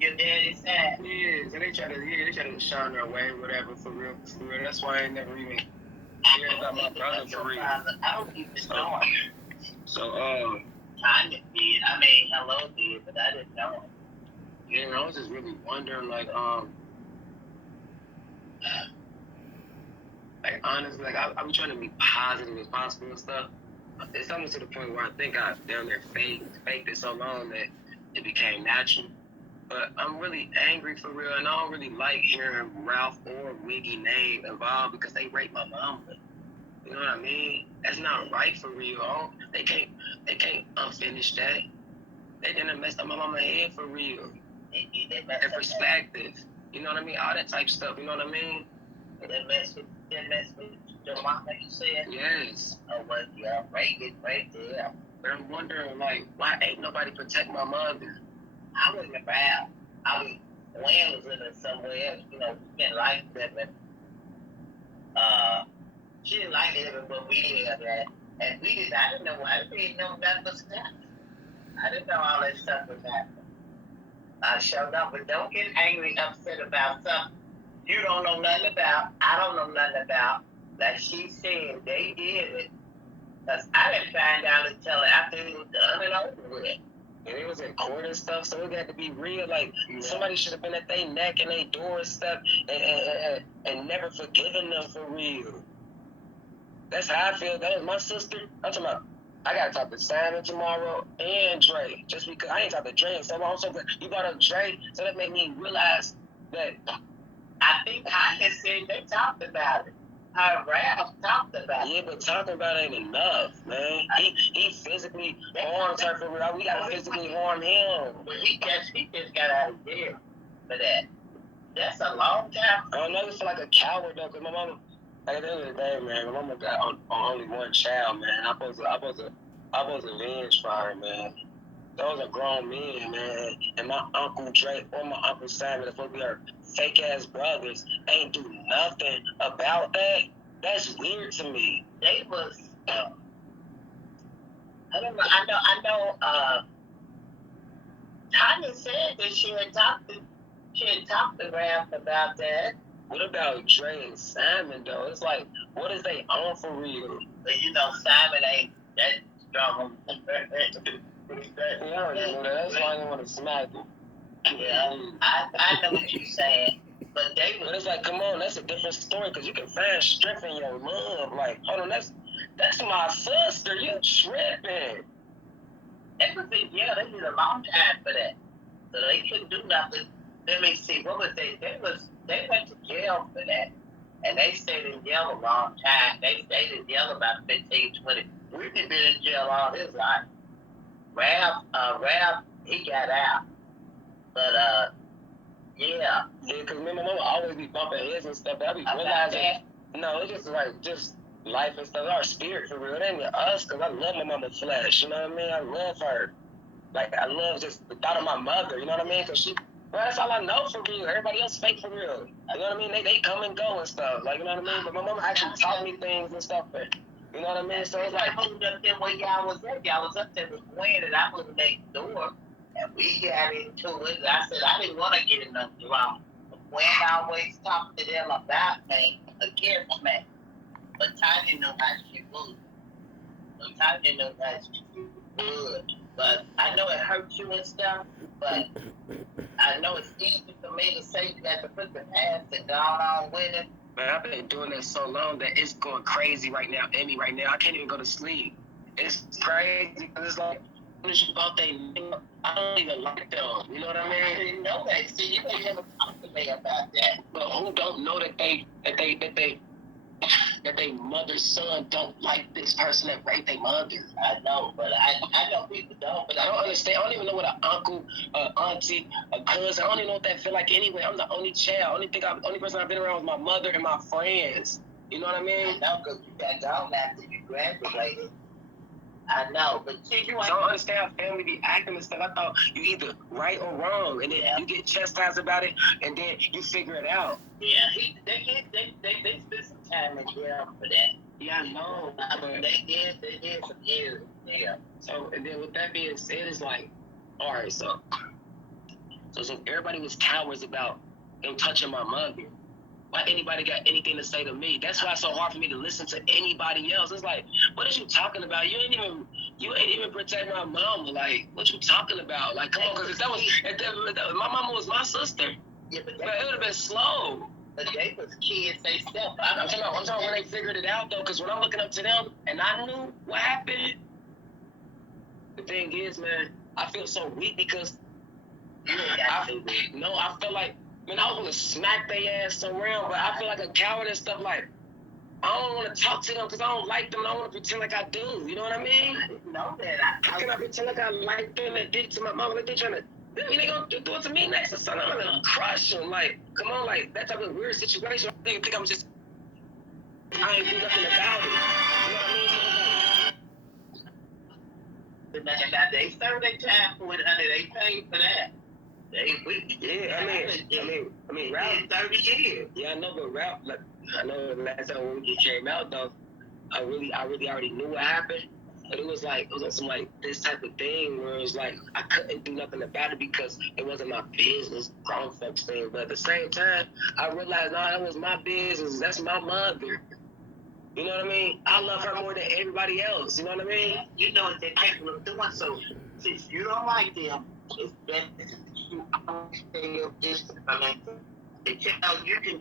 Your daddy side. Yeah, so they try to shine their way, whatever, for real, for real. That's why I ain't never even heard about my brother for real. I don't even know him. So, Tanya did. I mean, hello did, but I didn't know him. yeah, I was just really wondering, like honestly, like I be trying to be positive as possible and stuff. It's almost to the point where I think I down there faked it so long that it became natural. But I'm really angry for real, and I don't really like hearing Ralph or Wiggy name involved because they raped my mama. You know what I mean? That's not right for real. They can't unfinish that. They didn't mess up my mama's head for real. And perspective. You know what I mean? All that type stuff. You know what I mean? They mess with your mama, you said? Yes. Oh, well, yeah, right there. But I'm wondering, like, why ain't nobody protect my mother? I wasn't around. Wayne was living somewhere else. You know, we didn't like living. She didn't like living where we lived at. And I didn't know why. I didn't know that was happening. I didn't know all that stuff was happening. I showed up, but don't get angry, upset about something you don't know nothing about. I don't know nothing about. Like she said, they did it. Because I didn't find out until after it was done and over with. And it was in court and stuff, so it got to be real. Like, somebody should have been at their neck and their door and stuff and never forgiven them for real. That's how I feel. That was my sister. I'm talking about, I got to talk to Simon tomorrow and Dre. Just because I ain't talked to Dre in so long. So you brought up Dre, so that made me realize that. I think Kanye said they talked about it. Ralph talked about it. Yeah, but talking about it ain't enough, man. He physically harmed her for real. We gotta physically harm him. But he just got out of jail for that. That's a long time. I don't know. I feel like a coward though, cause my mama. Like, at the end of the day, man, my mama got on only one child, man. I supposed to avenge for her, man. Those are grown men, man. And my Uncle Drake or my Uncle Simon, that's supposed to be her fake ass brothers, ain't do nothing about that. That's weird to me. They was, I don't know. I know. Tanya said that she had talked to Ralph about that. What about Dre and Simon though? It's like, what is they on for real? But you know, Simon ain't that strong. Yeah, I know that. That's why I didn't want to smack him. Yeah, I know what you're saying. But it's like, come on, that's a different story because you can find strength in your love. Like, hold on, that's my sister. You tripping? Everything, yeah, they need a long time for that. So they couldn't do nothing. Let me see, what was they? They went to jail for that. And they stayed in jail a long time. They stayed in jail about 15, 20. We've been in jail all his life. Ralph, he got out. But yeah. Yeah, because me and my mama always be bumping heads and stuff. But I be realizing, no, it's just like life and stuff. Our spirit for real. It ain't us, because I love my mama flesh. You know what I mean? I love her. Like, I love just the thought of my mother. You know what I mean? Because she, well, that's all I know for real. Everybody else fake for real. You know what I mean? They come and go and stuff. Like, you know what I mean? But my mama actually taught me things and stuff. You know what I mean? So it's like, I moved up there where y'all was at. Y'all was up there with Gwen, and I was next door. And we got into it. I said I didn't want to get in no drama. But Gwen always talked to them about me, against me. But Tanya knew how she would. So Tanya knew how she would. But I know it hurts you and stuff, but I know it's easy for me to say you have to put the past and go on with it. Man, I've been doing this so long that it's going crazy right now, Emmy, right now. I can't even go to sleep. It's crazy because it's like, as soon as you thought I don't even like them. You know what I mean? I didn't know that. See, you ain't never talked to me about that. But who don't know that they mother's son don't like this person that raped their mother? I know, but I know people don't. But I don't understand. I don't even know what an uncle, auntie, a cousin. I don't even know what that feel like anyway. I'm the only child. Only person I've been around is my mother and my friends. You know what I mean? I know, because you got gone after you graduated. I know, but you I don't understand how family be acting and stuff. I thought you either right or wrong, and then you get chastised about it, and then you figure it out. Yeah, they spent some time in jail for that. Yeah, I know. But they did some years. Yeah. So, and then with that being said, it's like, all right, so So if everybody was cowards about them touching my mother, why anybody got anything to say to me? That's why it's so hard for me to listen to anybody else. It's like, what are you talking about? You ain't even protect my mama. Like, what you talking about? Like, come on, because if my mama was my sister, Yeah, but it would have been slow. But they was kids they self. I'm talking about when they figured it out though, because when I'm looking up to them and I knew what happened. The thing is, man, I feel so weak because I feel like, man, I was gonna smack their ass around, but I feel like a coward and stuff. Like, I don't want to talk to them because I don't like them. And I don't want to pretend like I do. You know what I mean? I didn't know that. How can I pretend like I like them and did it to my mama? Like they trying to. I mean, they gonna do it to me next or something. I'm gonna crush them. Like, come on, like that type of weird situation. I think I'm just. I ain't do nothing about it. You know what I mean? But now they serve their time for it, honey. They paid for that. Yeah, I mean, Ralph, 30 years. Yeah, I know, but Ralph, like, I know the last time when it came out though, I really already knew what happened. But it was on some like this type of thing where it was like I couldn't do nothing about it because it wasn't my business, grown folks thing. But at the same time, I realized that was my business. That's my mother. You know what I mean? I love her more than everybody else. You know what I mean? You know what they're capable of doing. So since you don't like them, it's better that you stay your distance from them. Until you can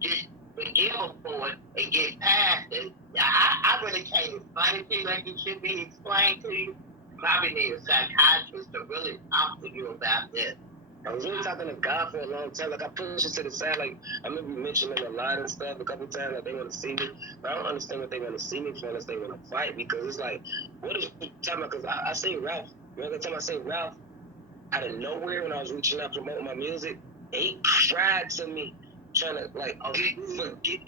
just forgive them for it and get past it. I really can't explain it to you like it should be explained to you. Probably need a psychiatrist to really talk to you about this. I was really talking to God for a long time. Like, I pushed it to the side. Like, I remember you mentioning a lot and stuff a couple times. Like, they want to see me. But I don't understand what they want to see me for unless they want to fight. Because it's like, what is you talking about? Because I seen Ralph. Every time I seen Ralph, out of nowhere when I was reaching out promoting my music, he cried to me. Trying to, like, forget.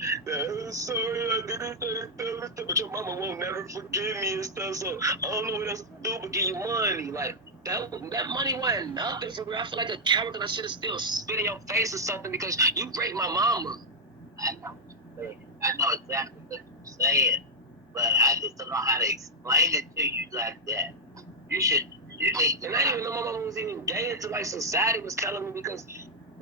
Sorry, I didn't say stuff, but your mama won't never forgive me and stuff. So I don't know what else to do but give you money. Like, that money wasn't nothing for me. I feel like a coward because I should have still spit in your face or something because you raped my mama. I know what you're saying. I know exactly what you're saying, but I just don't know how to explain it to you like that. You need to. And I didn't even know my mama was even gay until like society was telling me because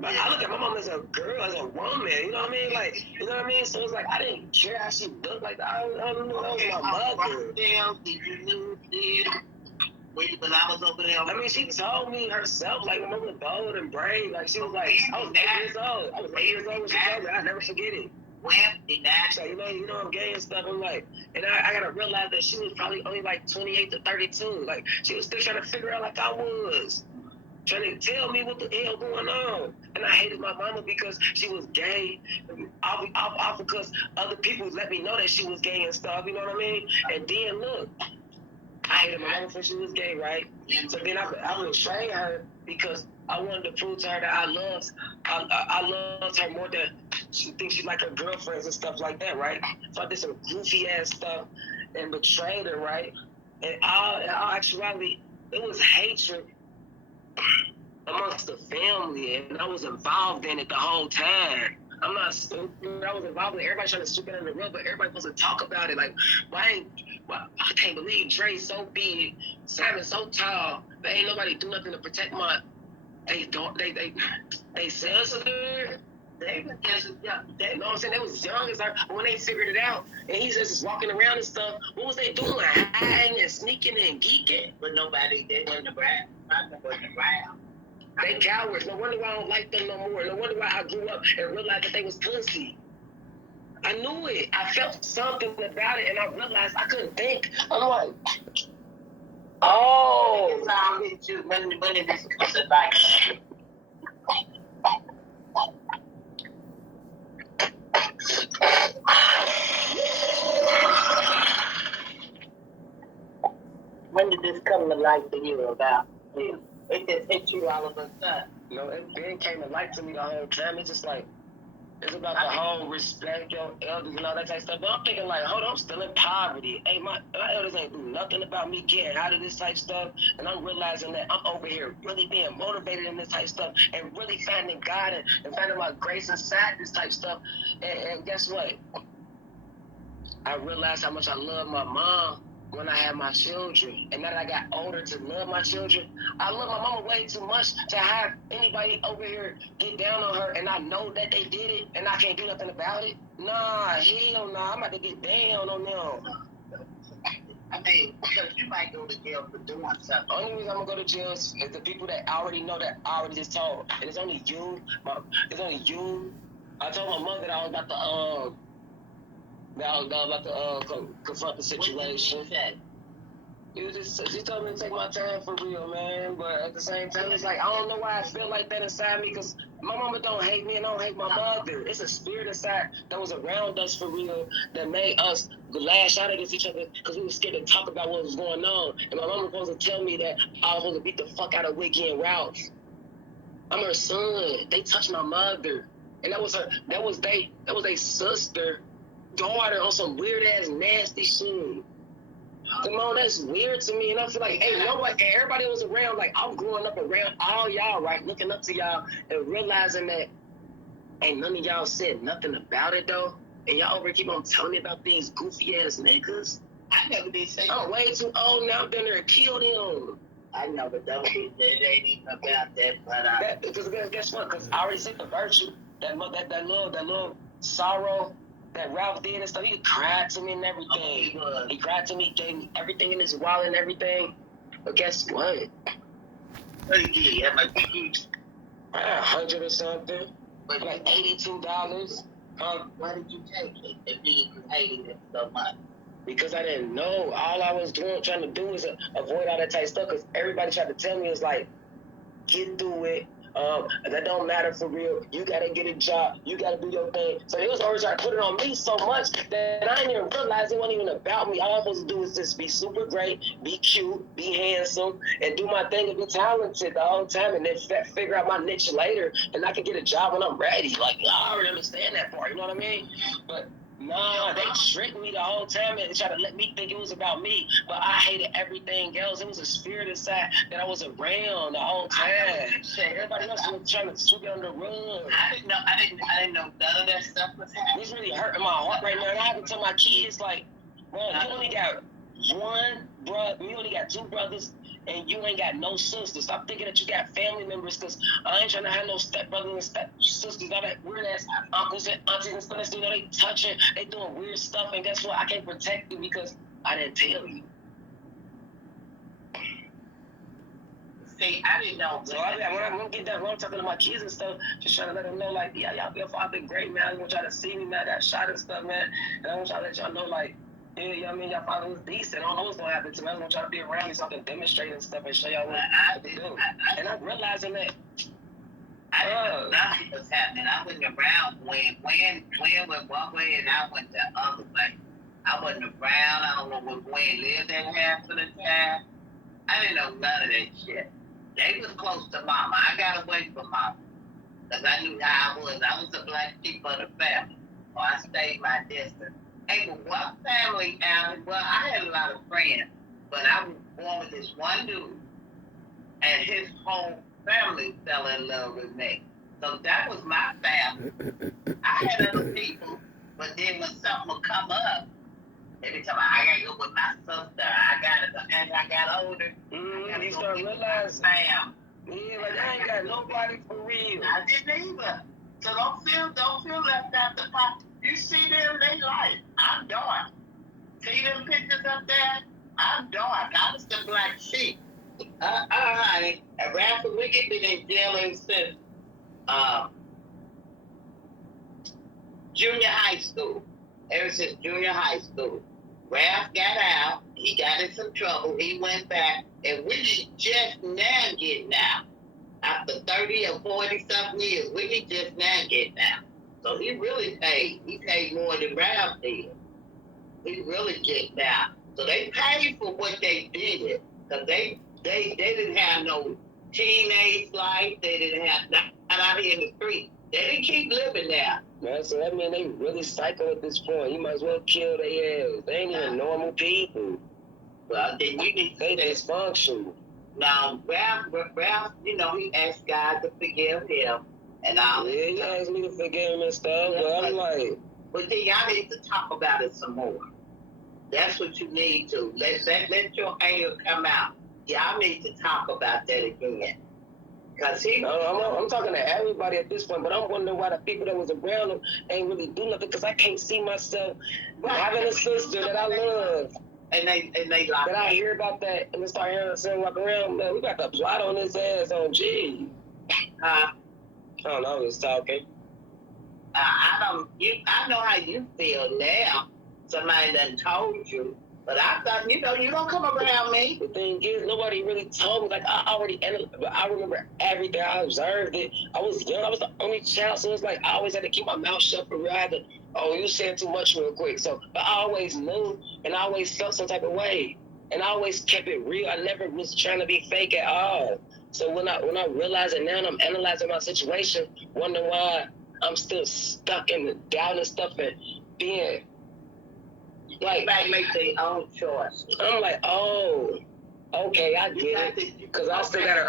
I look at my mom as a girl, as a woman, you know what I mean? Like, you know what I mean? So it's like, I didn't care how she looked. Like, I don't know, that was my mother. Did you know when I was over there? I mean, she told me herself, like, when I was bold and brave, like, she was like, I was 8 years old. I was 8 years old when she told me. I never forget it. So, you know, I'm gay and stuff. I'm like, and I gotta realize that she was probably only like 28 to 32. Like, she was still trying to figure out like I was. Trying to tell me what the hell going on. And I hated my mama because she was gay. Off because other people let me know that she was gay and stuff, you know what I mean? And then look, I hated my mama because she was gay, right? So then I would betray her because I wanted to prove to her that I loved her more than she thinks she's like her girlfriends and stuff like that, right? So I did some goofy ass stuff and betrayed her, right? And all actuality, it was hatred amongst the family, and I was involved in it the whole time. I'm not stupid. I was involved in it. Everybody trying to sweep it under the rug, but everybody supposed to talk about it. Like, I can't believe Dre's so big, Simon's so tall, but ain't nobody do nothing to protect my. They sister. They was just young. You know what I'm saying? They was young as when they figured it out, and he's just walking around and stuff. What was they doing? Hiding and sneaking and geeking. But they wasn't around. They cowards. No wonder why I don't like them no more. No wonder why I grew up and realized that they was pussy. I knew it. I felt something about it, and I realized I couldn't think. I'm like, oh. It's all hit you when it just comes to life. When did this come to life for you about you? It just hit you all of a sudden. No, it been came to life to me the whole time. It's just like, it's about the whole respect your elders and all that type of stuff. But I'm thinking like, hold on, I'm still in poverty. Hey, my elders ain't do nothing about me getting out of this type of stuff. And I'm realizing that I'm over here really being motivated in this type of stuff and really finding God and finding my grace inside this type of stuff. And guess what? I realized how much I love my mom. when I had my children. And now that I got older to love my children, I love my mama way too much to have anybody over here get down on her and I know that they did it and I can't do nothing about it. Nah, hell nah, I'm about to get down on them. I mean, because you might go to jail for doing something. Only reason I'm gonna go to jail is the people that I already know that I already just told. And it's only you. It's only you. I told my mother that I was about to confront the situation. She told me to take my time for real, man. But at the same time, it's like I don't know why I feel like that inside me, because my mama don't hate me and I don't hate my mother. It's a spirit inside that was around us for real that made us lash out against each other because we were scared to talk about what was going on. And my mama was supposed to tell me that I was supposed to beat the fuck out of Wiggy and Ralph. I'm her son. They touched my mother, and that was their sister, daughter on some weird ass nasty shit. Come on, that's weird to me, and I feel like, hey, you know what? Everybody was around, like I'm growing up around all y'all, right? Looking up to y'all and realizing that ain't none of y'all said nothing about it though, and y'all over keep on telling me about these goofy ass niggas. I never did say I'm way too old now. I'm down there and killed him. I know, but don't be it ain't even about that. But because guess what? Because I already said the virtue, that little sorrow that Ralph did and stuff. He cried to me and everything. He cried to me, gave me everything in his wallet and everything. But guess what? What did he give? How much did he give? $100 or something. But like $82. Why did you take it if he hated it so much? Because I didn't know. All I was trying to do was avoid all that type of stuff. Because everybody tried to tell me, it's like, get through it. That don't matter for real. You gotta get a job. You gotta do your thing. So they was always trying to put it on me so much that I didn't even realize it wasn't even about me. All I'm supposed to do is just be super great, be cute, be handsome, and do my thing and be talented the whole time, and then figure out my niche later, and I can get a job when I'm ready. Like, I already understand that part. You know what I mean? But nah, they tricked me the whole time and tried to let me think it was about me. But I hated everything else. It was a spirit inside that I was around the whole time. Everybody else was trying to sweep it under the rug. I didn't know none of that stuff was happening. It's really hurting my heart right now. And I have to tell my kids, like, bro, you only got one brother, you only got two brothers, and you ain't got no sisters. Stop thinking that you got family members, because I ain't trying to have no stepbrothers and stepsisters, all that weird ass uncles and aunties and stuff. You know, they touching, they doing weird stuff, and guess what? I can't protect you because I didn't tell you. See, I didn't know. So when I'm talking to my kids and stuff, just trying to let them know, like, yeah, y'all feel I've been great, man. I just want y'all to see me, man. I got shot and stuff, man. And I want y'all to let y'all know, like, yeah, you know what I mean? Y'all father was decent. I don't know what's going to happen to me. I just want y'all to be around me so I can demonstrate and stuff and show y'all what I do. And I'm realizing that. I didn't know nothing was happening. I wasn't around when went one way and I went the other way. I wasn't around. I don't know what Gwen lived at half of the time. I didn't know none of that shit. They was close to mama. I got away from mama because I knew how I was. I was the black sheep of the family. So I stayed my distance. Hey, but one family, Alan, well, I had a lot of friends, but I was born with this one dude, and his whole family fell in love with me. So that was my family. I had other people, but then when something would come up, every time I gotta go with my sister, as I got older, you start realizing, yeah, like I ain't got nobody for real. I didn't either. So don't feel left out the pot. You see them, they light. I'm dark. See them pictures up there? I'm dark. I was the black sheep. Honey. And Ralph Wicked been in jail since junior high school. Ever since junior high school. Ralph got out. He got in some trouble. He went back. And Willie just now getting out. After 30 or 40 something years, Willie just now getting out. So he really paid. He paid more than Ralph did. He really getting out. So they paid for what they did. Because they didn't have no teenage life. They didn't have not out here in the street. They didn't keep living there. Man, so that means they really psycho at this point. You might as well kill their ass. They ain't even normal people. Well, then you need to they dysfunctional. Now, Ralph, you know, he asked God to forgive him. And all. Yeah, he asked me to forgive him and stuff, but I'm like. But then y'all need to talk about it some more. That's what you need to. Let your anger come out. Y'all need to talk about that again. Cause I'm talking to everybody at this point, but I'm wondering why the people that was around him ain't really do nothing because I can't see myself having a sister that I love. And they like that I hear about that and then start hearing him walk around, man, we got the plot on his ass on G. I don't know, I was talking. I know how you feel now. Somebody done told you. But I thought, you don't come around me. The thing is, nobody really told me. Like, I remember everything. I observed it. I was young. I was the only child. So it's like, I always had to keep my mouth shut for real. I had to, you said too much real quick. So, but I always knew and I always felt some type of way. And I always kept it real. I never was trying to be fake at all. So when I realize it now and I'm analyzing my situation, wondering why I'm still stuck in the doubt and stuff and being like, everybody make their own choice. I'm like, oh, okay, I get it. Because I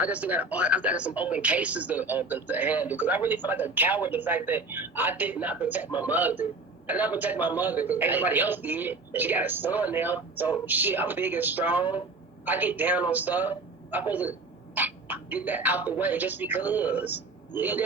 just got some open cases to handle. Because I really feel like a coward. The fact that I did not protect my mother. I did not protect my mother because everybody else did. She got a son now, so shit, I'm big and strong. I get down on stuff. I'm supposed to get that out the way just because. You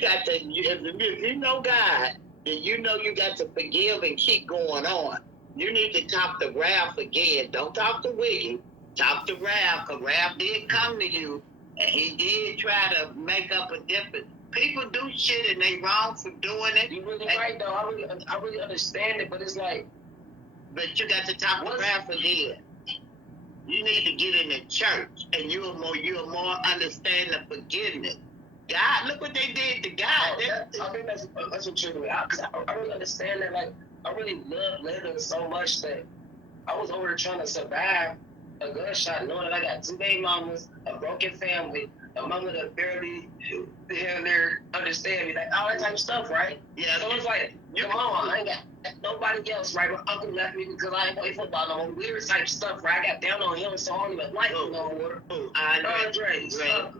got to. If you know God, then you know you got to forgive and keep going on. You need to talk to Ralph again. Don't talk to Wiggy. Talk to Ralph, because Ralph did come to you, and he did try to make up a difference. People do shit and they wrong for doing it. You're really right, though. I really understand it, but it's like... But you got to talk to Ralph again. You need to get in the church, and you'll more understand the forgiveness. God, look what they did to God. I think that's what triggered me out, because I really understand that. Like, I really love living so much that I was over there trying to survive a gunshot, knowing that I got 2 baby mamas, a broken family, a mama that barely here there understand me, like all that type of stuff, right? Yeah. So it's like, come on, I ain't got nobody else, right? My uncle left me because I ain't play football no more. Weird type stuff, right? I got down on him, so I don't even like him no more. Andre. So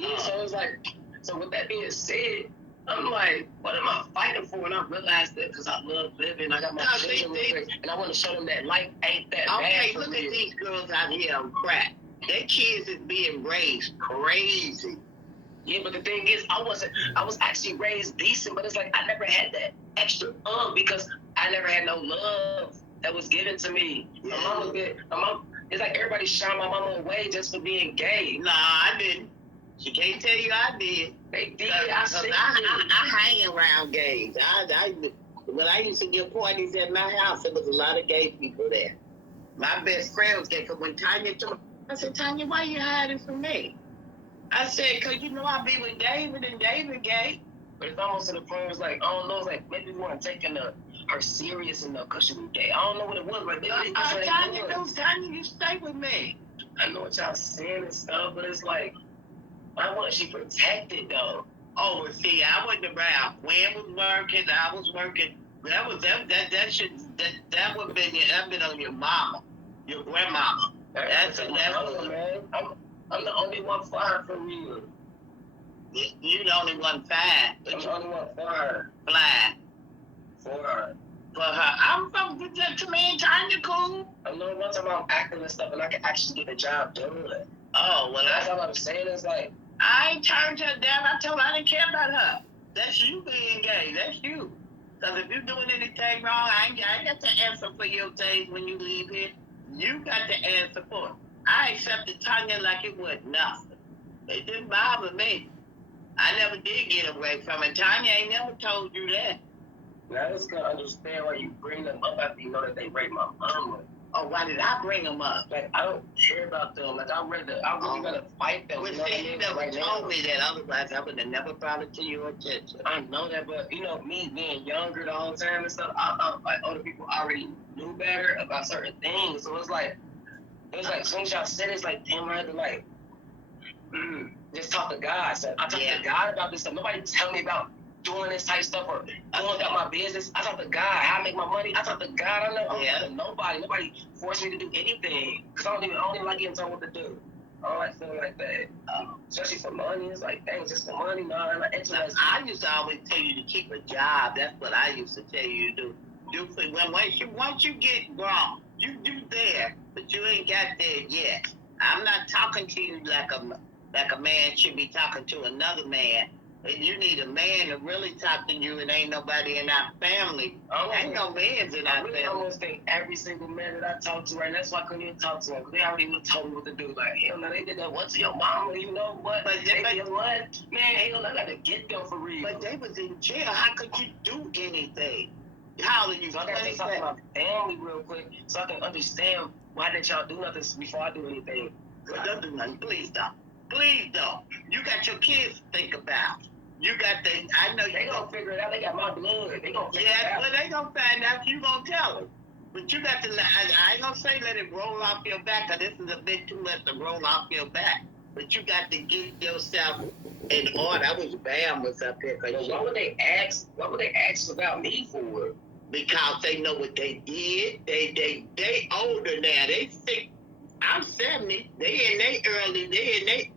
it's like, so with that being said, I'm like, what am I fighting for? And I realized that because I love living, I got my children, and I want to show them that life ain't that bad. Okay, look at these girls out here on crack. Their kids is being raised crazy. Yeah, but the thing is, I was actually raised decent, but it's like I never had that extra because I never had no love that was given to me. Yeah. My mom, it's like everybody shined my mama away just for being gay. Nah, I didn't. She can't tell you I did. They did. I hang around gays. When I used to give parties at my house, there was a lot of gay people there. My best friend was gay, because when Tanya told me, I said, Tanya, why you hiding from me? I said, because you know I be with David, and David gay. But it's almost to the point where it's like, I don't know, it's like maybe we weren't taking her serious enough because she was gay. I don't know what it was, but Tanya, you stay with me. I know what y'all saying and stuff, but it's like, why wasn't she protected though? Oh, see, I wasn't around. Gwen was working, I was working. That would have been on your mama, your grandmama. That's man. I'm the only one for her for real. You the only one fine. I'm the only one for her. Flying. For her. For her. I'm from to me and Tanya cool. I know one time I'm acting and stuff and I can actually get the job done. Oh, well, that's what I'm saying. It's like, I ain't turned her down. I told her I didn't care about her. That's you being gay. That's you. Because if you're doing anything wrong, I ain't got to answer for your things when you leave here. You got to answer for it. I accepted Tanya like it was nothing. It didn't bother me. I never did get away from it. Tanya ain't never told you that. I just can't understand why you bring them up after you know that they raped my mama. Oh, why did I bring them up? Like, I don't care about them. Like, I really gotta fight them. Well, see, you never told me that. Otherwise, I would have never brought it to your attention. I know that, but, me being younger the whole time and stuff, like, other people already knew better about certain things. So it's like, as soon as y'all said it, it's like, damn, I had to, like, just talk to God. So I talked to God about this stuff. Nobody tell me about doing this type of stuff or going about my business. I talk to God. How I make my money. I talk to God. I don't talk to nobody. Nobody forced me to do anything. Because I don't even like getting told what to do. I don't like feeling like that. Especially for money. It's like, dang, just for money. No, I'm not interested. I used to always tell you to keep a job. That's what I used to tell you to do. do for when once you get grown, you do there, but you ain't got there yet. I'm not talking to you like a man should be talking to another man. And you need a man to really talk to you, and ain't nobody in our family. Ain't no mans in our family. I almost think every single man that I talk to right now, that's why I couldn't even talk to them. They already would told me what to do. Like, hell no, they did that. What to your mama? You know what? But what? Man, hell no, I got to get them for real. But they was in jail. How could you do anything? How old are you? So I got to talk to my family real quick so I can understand why didn't y'all do nothing before I do anything. Well, don't do nothing. Please don't. Please don't. You got your kids to think about. You got I know they gonna figure it out. They got my blood. They gonna figure it out. Well, they gonna find out. You gonna tell them. But you got to. I ain't gonna say let it roll off your back, cause this is a bit too much to roll off your back. But you got to get yourself in order. I wish Bam was up here. Cause why would they ask? Why would they ask about me for it? Because they know what they did. They older now. They 60. I'm 70. They in their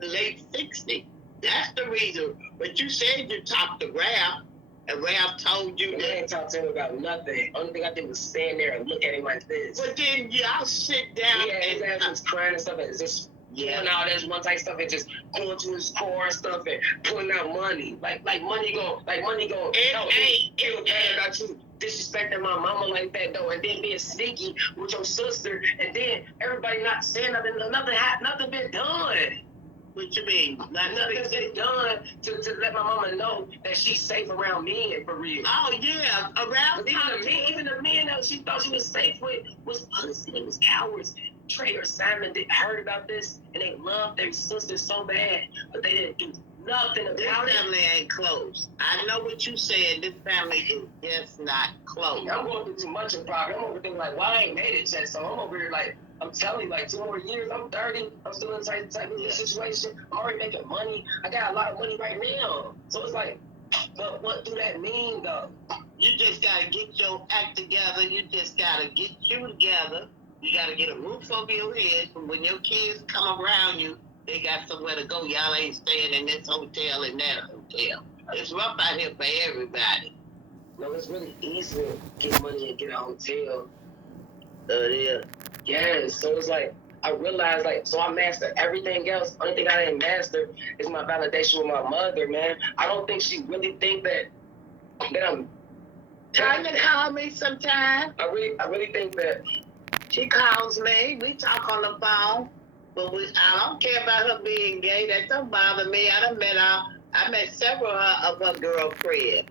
late 60s. That's the reason. But you said you talked to Ralph, and Ralph told you that. I ain't talked to him about nothing. Only thing I did was stand there and look at him like this. But then y'all sit down. Yeah, his ass was crying and stuff, and just pulling out that one type stuff and just going to his car and stuff and pulling out money. Like money go. Feel bad about you disrespecting my mama like that though, and then being sneaky with your sister, and then everybody not saying nothing. Nothing been done. What you mean? Nothing's been done to let my mama know that she's safe around men for real. Oh yeah, around even the men that she thought she was safe with was pussy. It was cowards. Trey or Simon heard about this and they loved their sister so bad, but they didn't do nothing about it. This family ain't close. I know what you said. This family is just not close. I'm going through too much of problem. I'm over thinking like, why I ain't made it yet? So I'm over here like, I'm telling you, like 2 more years, I'm 30. I'm still in the type of situation. I'm already making money. I got a lot of money right now. So it's like, but what do that mean though? You just gotta get your act together. You just gotta get you together. You gotta get a roof over your head. So when your kids come around you, they got somewhere to go. Y'all ain't staying in this hotel and that hotel. It's rough out here for everybody. No, it's really easy to get money and get a hotel. Yeah. Yes, so it's like, I realized, like, so I mastered everything else. Only thing I didn't master is my validation with my mother, man. I don't think she really think that I'm... Trying to call me sometime. I really think that... She calls me. We talk on the phone. But I don't care about her being gay. That don't bother me. I met several of her girlfriends.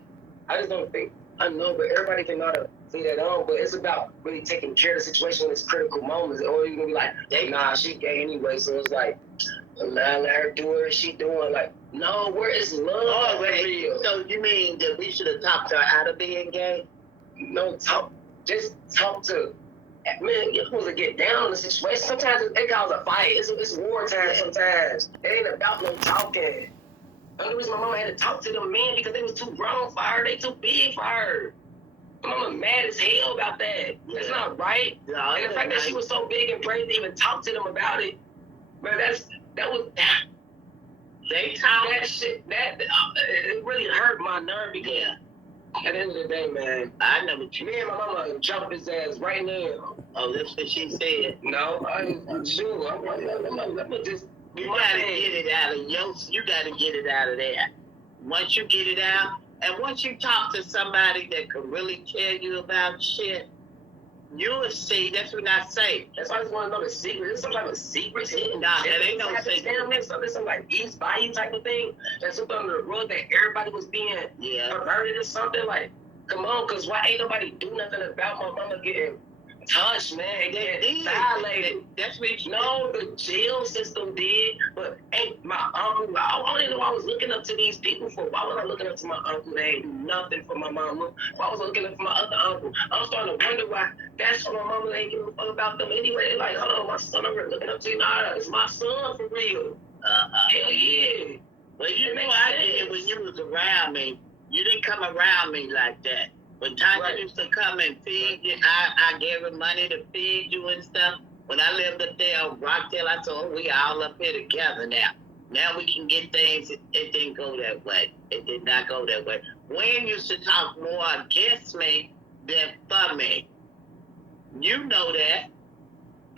I just don't think... I know, but everybody can know to see that on, but it's about really taking care of the situation in this critical moments. Or you're gonna be like, nah, she gay anyway, so it's like, let her do what she doing. Like, no, where is love? Oh, real? So you mean that we should have talked her out of being gay? No, just talk to, man, you're supposed to get down in the situation. Sometimes it causes a fight. It's wartime sometimes. It ain't about no talking. The only reason my mama had to talk to them men because they was too grown for her. They too big for her. My mama mad as hell about that. That's not right. No, and the fact that she was so big and brave to even talk to them about it, man, they talk that shit. It really hurt my nerve because at the end of the day, man, I know what you mean. Me and my mama jumped his ass right now. Oh, that's what she said. No, I'm sure. I'm just. You gotta get it out of you gotta get it out of there. Once you get it out, and once you talk to somebody that can really tell you about shit, you'll see. That's what I say. That's why I just want to know the secret. There's some type of secrets hidden. Nah, that ain't no secret. There's some like East Bayou type of thing. That's something under the rug that everybody was being perverted or something. Like, come on, cause why ain't nobody do nothing about my mama getting touched, man, getting violated? That's what you know. The jail system did, but ain't my uncle. I don't even know why I was looking up to these people for. Why was I looking up to my uncle? They ain't do nothing for my mama. Why was I looking up for my other uncle? I'm starting to wonder why that's for my mama. They ain't giving a fuck about them anyway. They like, hold on, my son, I'm looking up to you. Nah, it's my son for real. Hell yeah. But you know, I did when you was around me. You didn't come around me like that. When Tanya used to come and feed you, I gave her money to feed you and stuff. When I lived up there on Rockdale, I told her we all up here together now. Now we can get things. It didn't go that way. It did not go that way. Wayne used to talk more against me than for me. You know that.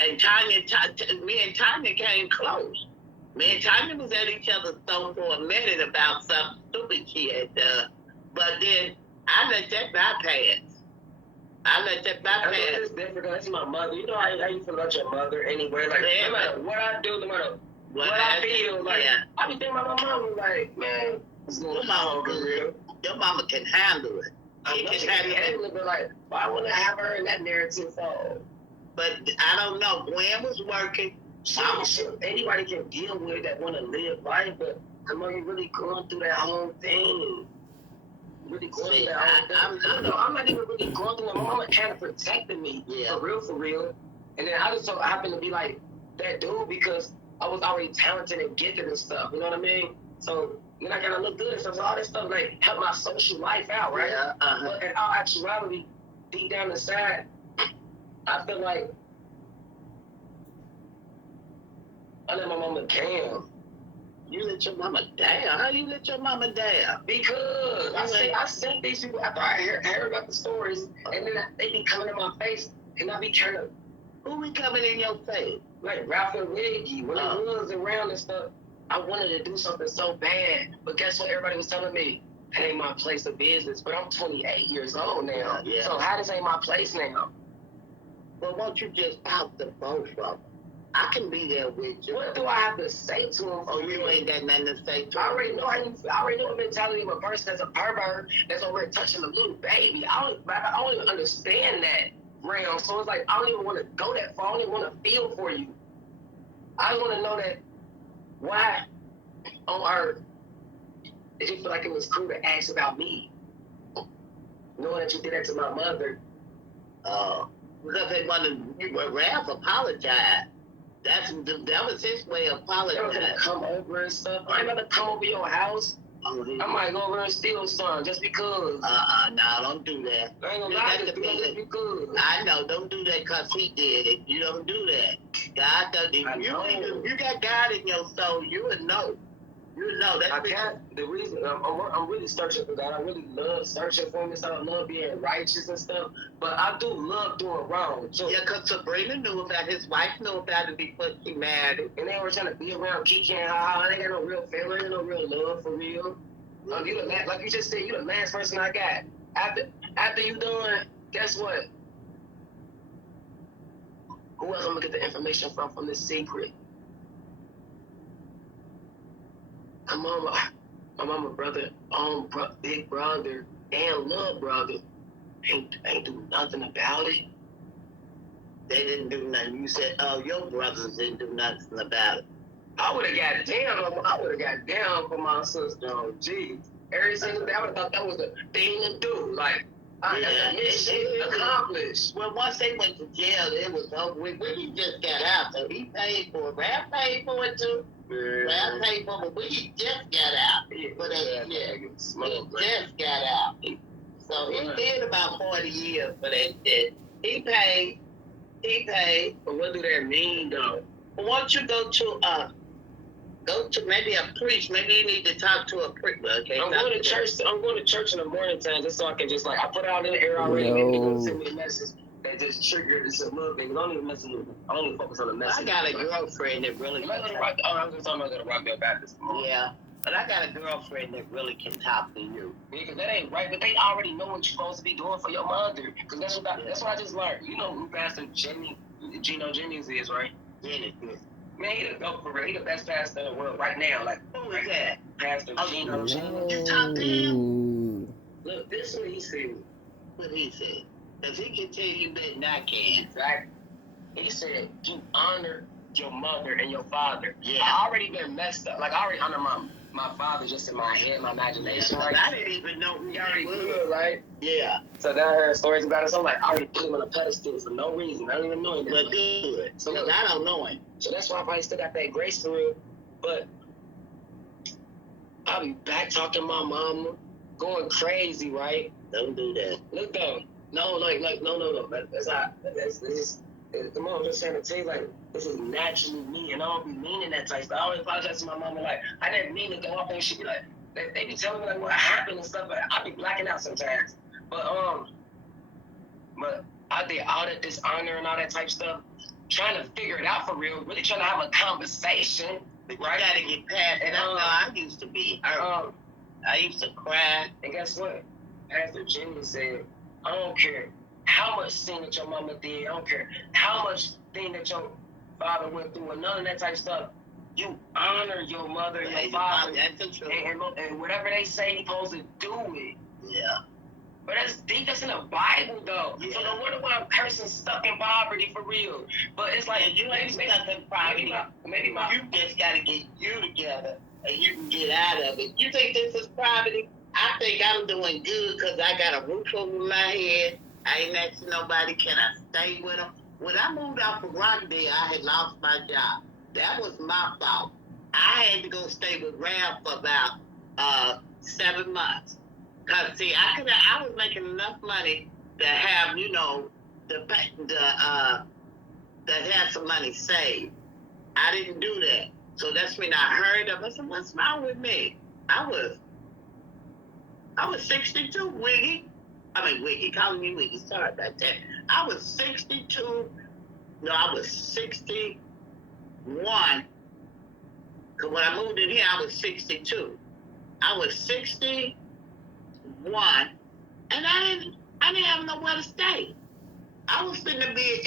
And me and Tanya came close. Me and Tanya was at each other's throat for a minute about something stupid she had done. But then I let that bypass. It's different. That's my mother. You know how you feel about your mother anyway. Like, no matter what I do, no matter what I feel, like, I be thinking about my mama, like, man, what's going on over real? Your mama can handle it. She can handle it, but like, why wouldn't I have her in that narrative for? But I don't know. Gwen was working. Anybody can deal with it that want to live life, but come on, you're really going through that whole thing. Really going through that whole thing. I'm not even really going through it. My mama kind of protected me, for real. And then I just so happened to be like that dude because I was already talented and gifted and stuff. You know what I mean? So then I gotta look good and stuff. So all this stuff like help my social life out, right? Yeah, But in all actuality, deep down inside, I feel like I let my mama down. You let your mama down? How you let your mama down? Because I seen these people after I heard about the stories, and then they be coming in my face, and I be trying to. Who be coming in your face? Like Ralph and Wiggy, when I was around and stuff, I wanted to do something so bad, but guess what? Everybody was telling me it ain't my place of business. But I'm 28 years old now, so how this ain't my place now? Well, won't you just out the both of them? I can be there with you. What do I have to say to him? Oh, you ain't got nothing to say to him. I already know the mentality of a person that's a pervert that's over here touching a little baby. I don't even understand that realm. So it's like I don't even want to go that far. I don't even want to feel for you. I just want to know that why on earth did you feel like it was cool to ask about me, knowing that you did that to my mother? Because they wanted Ralph apologized. That was his way of apologizing. They were gonna come over and stuff. I ain't about to come over your house. I might go over and steal some just because. No, don't do that. I ain't gonna lie to you just because. I know, don't do that because he did it. You don't do that. God does it. You got God in your soul. You would know. You know that. The reason I'm really searching for God. I really love searching for Him and stuff. I love being righteous and stuff. But I do love doing wrong too. Yeah, because Sabrina knew about his wife knew about it before she married. And they were trying to be around Kiki and Ha. I ain't got no real feeling, ain't no real love for real. You the like you just said, you the last person I got. After you done, guess what? Who else I'm gonna get the information from this secret? My mama, brother, big brother, and little brother ain't do nothing about it. They didn't do nothing. You said, oh, your brothers didn't do nothing about it. I would have got down for my sister. Oh, geez. Every single day, I would have thought that was the thing to do. Like, mission accomplished. Well, once they went to jail, it was over with. Willie just got out, so he paid for it. Ralph paid for it too. Ralph paid for it, but Willie just got out. He just got out. So he did about 40 years for that shit. He paid. But what do that mean, though? Once you go to maybe a priest, maybe you need to talk to a priest. Okay, I'm going to church in the morning time just so I can just like I put it out in the air already. Maybe people send me a message that just triggered this a little bit. I don't even focus on the message. I got a girlfriend that really. I was talking about Rockdale Baptist. Yeah. But I got a girlfriend that really can talk to you. Because that ain't right. But they already know what you're supposed to be doing for your mother. Because that's what I just learned. You know who Pastor Gino Jennings is, right? Jennings. Man, he the GOAT for real. He the best pastor in the world right now. Like, who is that? Pastor Gino Jennings. You talk to him? Look, this is what he said. What he said? Because he can tell you better than I can. Right? He said, you honor your mother and your father. Yeah. I already been messed up. Like, I already honor my father just in my head, my imagination. Yeah, right? I didn't even know who he already good, right? Yeah. So then I heard stories about it. So I'm like, I already put him on a pedestal for no reason. I don't even know him. But good. So look, I don't know him. So that's why I probably still got that grace for real. But I'll be back talking to my mama, going crazy, right? Don't do that. Look though. No. That's not. Come on, I'm just saying to tell you, like, this is naturally me, and I don't be meaning that type stuff. I always apologize to my mama, like, I didn't mean to go off, and she be like, they be telling me, like, what happened and stuff, but I be blacking out sometimes. But, But I did all that dishonor and all that type stuff, trying to figure it out for real, really trying to have a conversation. But you gotta get past it. I know I used to be hurt. I used to cry. And guess what? Pastor Jimmy said, I don't care how much sin that your mama did, I don't care how much thing that your father went through, and none of that type of stuff. You honor your mother and your father, and whatever they say, you're supposed to do it. Yeah. But that's deep. That's in the Bible, though. Yeah. So no wonder why a person's stuck in poverty for real. But it's like you ain't stuck in poverty. You just gotta get you together, and you can get out of it. You think this is poverty? I think I'm doing good because I got a roof over my head. I ain't asking nobody, can I stay with them? When I moved out from Rockdale, I had lost my job. That was my fault. I had to go stay with Ralph for about 7 months. Cause see, I was making enough money to have, to have some money saved. I didn't do that. So that's when I heard of it. I said, what's wrong with me? I was 62, Wiggy. Wiggy, calling me Wiggy. Sorry about that. I was 62. No, I was 61. Because when I moved in here, I was 62. I was 61, and I didn't have nowhere to stay. I was finna be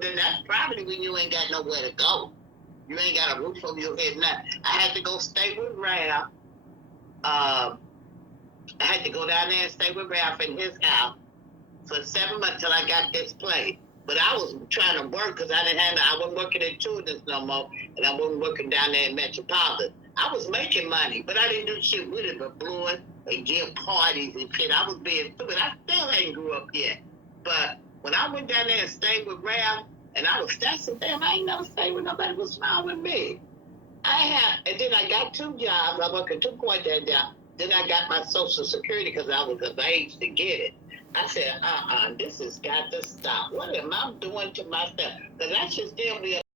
then that's probably when you ain't got nowhere to go. You ain't got a roof over your head. Now, I had to go stay with Ralph. I had to go down there and stay with Ralph in his house for 7 months till I got this place. But I was trying to work because I wasn't working at Children's no more, and I wasn't working down there in Metropolitan. I was making money, but I didn't do shit with it but blow it and give parties and shit. I was being stupid. I still ain't grew up yet. But when I went down there and stayed with Ralph, and I was stressing, damn, I ain't never stayed with nobody. What's wrong with me? And then I got 2 jobs. I worked at 2 quarter jobs. Then I got my Social Security because I was of age to get it. I said, this has got to stop. What am I doing to myself? Because I should still be